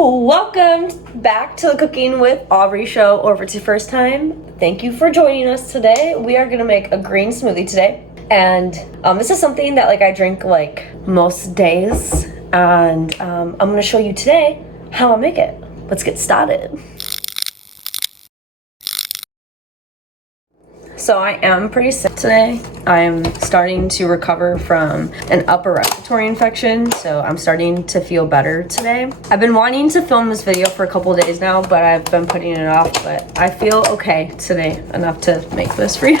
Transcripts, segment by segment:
Welcome back to the Cooking with Aubrey show, or if it's your first time, thank you for joining us today. We are gonna make a green smoothie today, and this is something that I drink most days, and I'm gonna show you today how I make it. Let's get started. So I am pretty sick today. I'm starting to recover from an upper respiratory infection, so I'm starting to feel better today. I've been wanting to film this video for a couple of days now, but I've been putting it off, but I feel okay today enough to make this for you.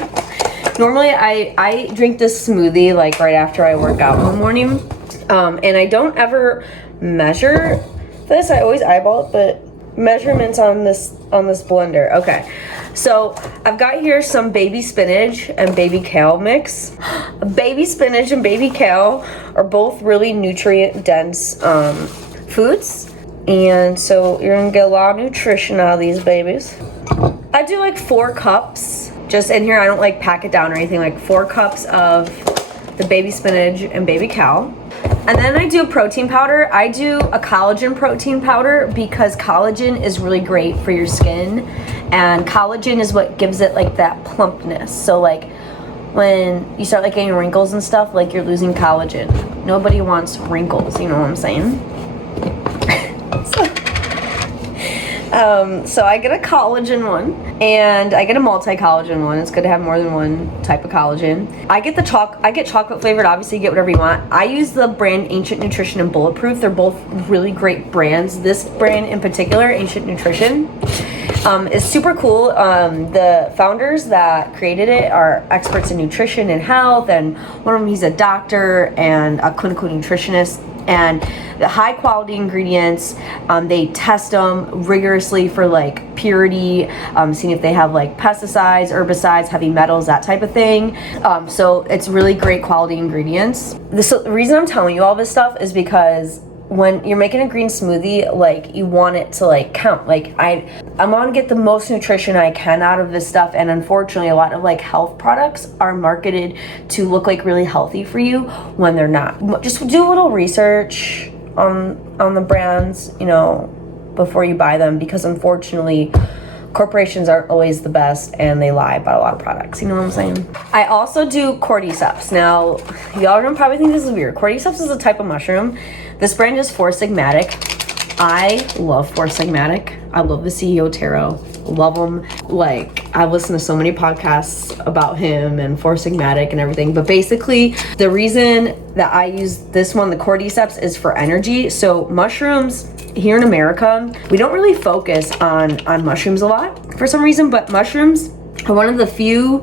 Normally I drink this smoothie right after I work out in the morning, and I don't ever measure this. I always eyeball it, but measurements on this blender. Okay. So I've got here some baby spinach and baby kale mix. Baby spinach and baby kale are both really nutrient dense foods. And so you're gonna get a lot of nutrition out of these babies. I do 4 cups just in here. I don't pack it down or anything. 4 cups of the baby spinach and baby kale. And then I do a protein powder. I do a collagen protein powder because collagen is really great for your skin, and collagen is what gives it that plumpness. So when you start getting wrinkles and stuff, you're losing collagen. Nobody wants wrinkles, you know what I'm saying? So I get a collagen one, and I get a multi-collagen one. It's good to have more than one type of collagen. I get chocolate flavored. Obviously, you get whatever you want. I use the brand Ancient Nutrition and Bulletproof. They're both really great brands. This brand in particular, Ancient Nutrition, is super cool. The founders that created it are experts in nutrition and health, and one of them, he's a doctor and a clinical nutritionist. And the high quality ingredients, they test them rigorously for purity, seeing if they have pesticides, herbicides, heavy metals, that type of thing. So it's really great quality ingredients. The reason I'm telling you all this stuff is because when you're making a green smoothie, you want it to count. I want to get the most nutrition I can out of this stuff, and unfortunately a lot of health products are marketed to look really healthy for you when they're not. Just do a little research on the brands, before you buy them, because unfortunately corporations aren't always the best, and they lie about a lot of products. You know what I'm saying? I also do Cordyceps. Now, y'all don't probably think this is weird. Cordyceps is a type of mushroom. This brand is Four Sigmatic. I love Four Sigmatic. I love the CEO Taro. Love him. I've listened to so many podcasts about him and Four Sigmatic and everything. But basically, the reason that I use this one, the Cordyceps, is for energy. So mushrooms here in America, we don't really focus on mushrooms a lot for some reason, but mushrooms are one of the few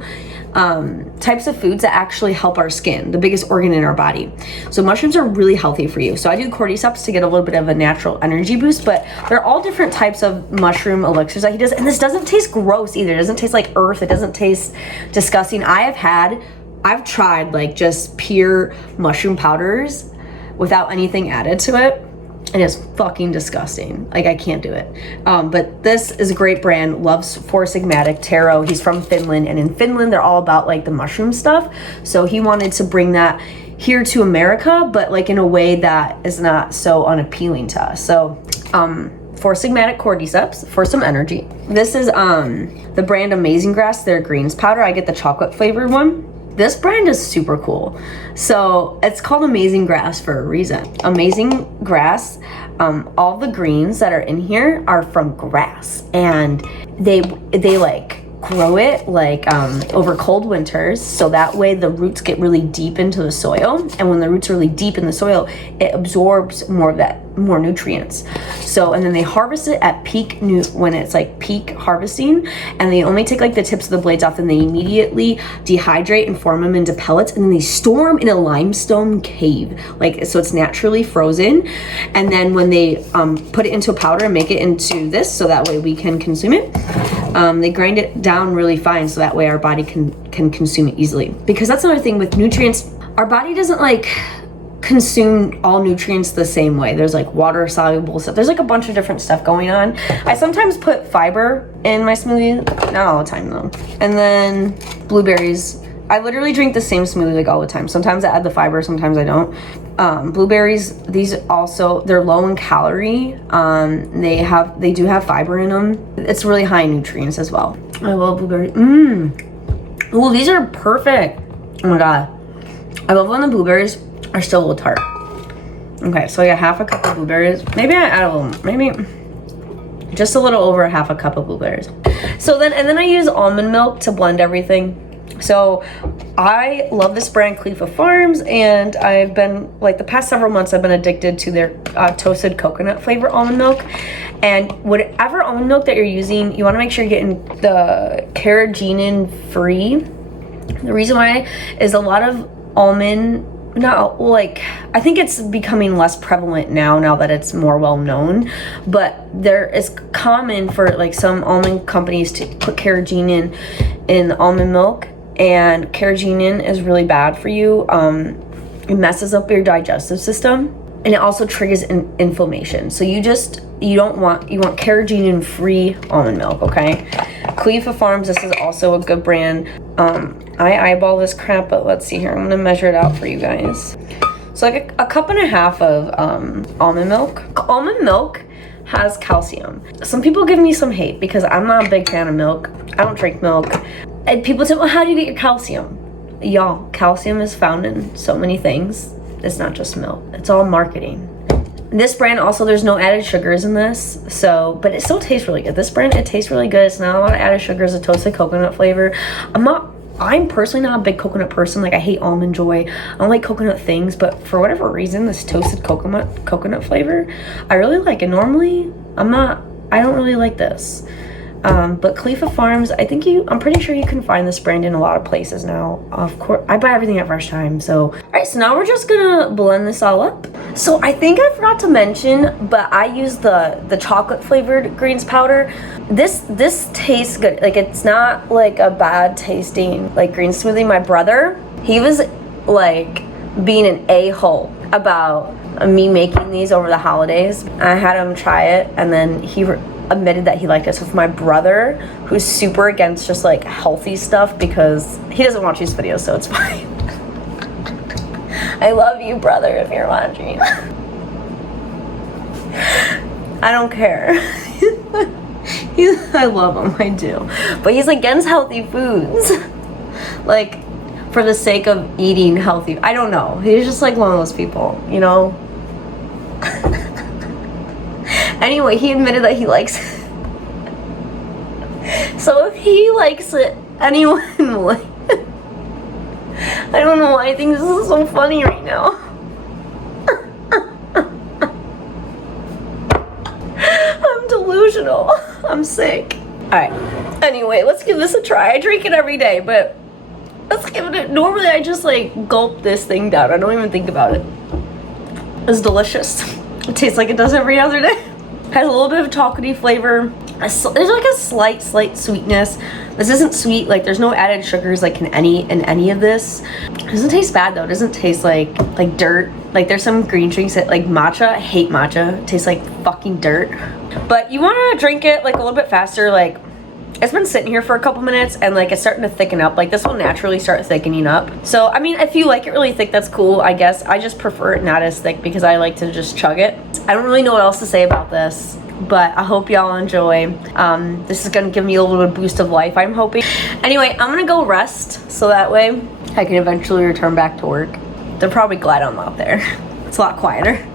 types of foods that actually help our skin, the biggest organ in our body. So mushrooms are really healthy for you. So I do Cordyceps to get a little bit of a natural energy boost, but there are all different types of mushroom elixirs that he does, and this doesn't taste gross either. It doesn't taste like earth. It doesn't taste disgusting. I've tried just pure mushroom powders without anything added to it. It is fucking disgusting. I can't do it. But this is a great brand. Loves Four Sigmatic. Taro, he's from Finland, and in Finland they're all about the mushroom stuff. So he wanted to bring that here to America, but in a way that is not so unappealing to us. So Four Sigmatic Cordyceps for some energy. This is the brand Amazing Grass, their greens powder. I get the chocolate flavored one. This brand is super cool. So it's called Amazing Grass for a reason. Amazing Grass, all the greens that are in here are from grass, and they grow it over cold winters, so that way the roots get really deep into the soil, and when the roots are really deep in the soil, it absorbs more nutrients. So, and then they harvest it at when it's peak harvesting, and they only take the tips of the blades off, and they immediately dehydrate and form them into pellets, and then they store them in a limestone cave, so it's naturally frozen. And then when they put it into a powder and make it into this, so that way we can consume it, they grind it down really fine, so that way our body can consume it easily. Because that's another thing with nutrients, our body doesn't consume all nutrients the same way. There's water soluble stuff. There's a bunch of different stuff going on. I sometimes put fiber in my smoothie, not all the time though. And then blueberries I literally drink the same smoothie like all the time. Sometimes I add the fiber, sometimes I don't. Blueberries, these also, they're low in calorie. They do have fiber in them. It's really high in nutrients as well. I love blueberries. Ooh, these are perfect. Oh my god. I love when the blueberries are still a little tart. Okay, so I got half a cup of blueberries. Maybe I add a little, maybe just a little over half a cup of blueberries. So then I use almond milk to blend everything. So I love this brand, Califia Farms, and I've been, like, the past several months I've been addicted to their toasted coconut flavor almond milk. And whatever almond milk that you're using, you want to make sure you're getting the carrageenan free. The reason why is a lot of almond, not like, I think it's becoming less prevalent now that it's more well known, but there is common for like some almond companies to put carrageenan in the almond milk, and carrageenan is really bad for you. It messes up your digestive system, and it also triggers inflammation. So you want carrageenan free almond milk, okay? Califia Farms, this is also a good brand. I eyeball this crap, but let's see here. I'm gonna measure it out for you guys. So like a cup and a half of almond milk. Almond milk has calcium. Some people give me some hate because I'm not a big fan of milk. I don't drink milk. And people say, well, how do you get your calcium? Y'all, calcium is found in so many things. It's not just milk. It's all marketing. This brand also, there's no added sugars in this, so, but it still tastes really good. This brand, it tastes really good. It's not a lot of added sugars, a toasted coconut flavor. I'm personally not a big coconut person. Like, I hate Almond Joy. I don't like coconut things, but for whatever reason, this toasted coconut flavor, I really like it. Normally, I don't really like this. But Califia Farms, I'm pretty sure you can find this brand in a lot of places now. Of course, I buy everything at Fresh Thyme. So, all right, so now we're just gonna blend this all up. So I think I forgot to mention, but I use the chocolate flavored greens powder. This tastes good. Like, it's not like a bad tasting like green smoothie. My brother, he was like being an a-hole about me making these over the holidays. I had him try it, and then he admitted that he liked it. So for my brother, who's super against just like healthy stuff, because he doesn't watch these videos, so it's fine. I love you, brother, if you're watching. I don't care. I love him, I do. But he's against healthy foods. Like, for the sake of eating healthy. I don't know. He's just like one of those people, you know? Anyway, he admitted that he likes it. So if he likes it, anyone will like it. I don't know why I think this is so funny right now. I'm delusional. I'm sick. Alright. Anyway, let's give this a try. I drink it every day, but let's give it a... Normally I just like gulp this thing down. I don't even think about it. It's delicious. It tastes like it does every other day. Has a little bit of chocolatey flavor. There's like a slight sweetness. This isn't sweet. Like, there's no added sugars like in any of this. It doesn't taste bad though. It doesn't taste like dirt. Like, there's some green drinks that like matcha. I hate matcha. It tastes like fucking dirt. But you want to drink it like a little bit faster. Like, it's been sitting here for a couple minutes and like it's starting to thicken up. Like, this will naturally start thickening up. So I mean, if you like it really thick, that's cool, I guess. I just prefer it not as thick because I like to just chug it. I don't really know what else to say about this, but I hope y'all enjoy. This is gonna give me a little bit of boost of life, I'm hoping. Anyway, I'm gonna go rest so that way I can eventually return back to work. They're probably glad I'm out there. It's a lot quieter.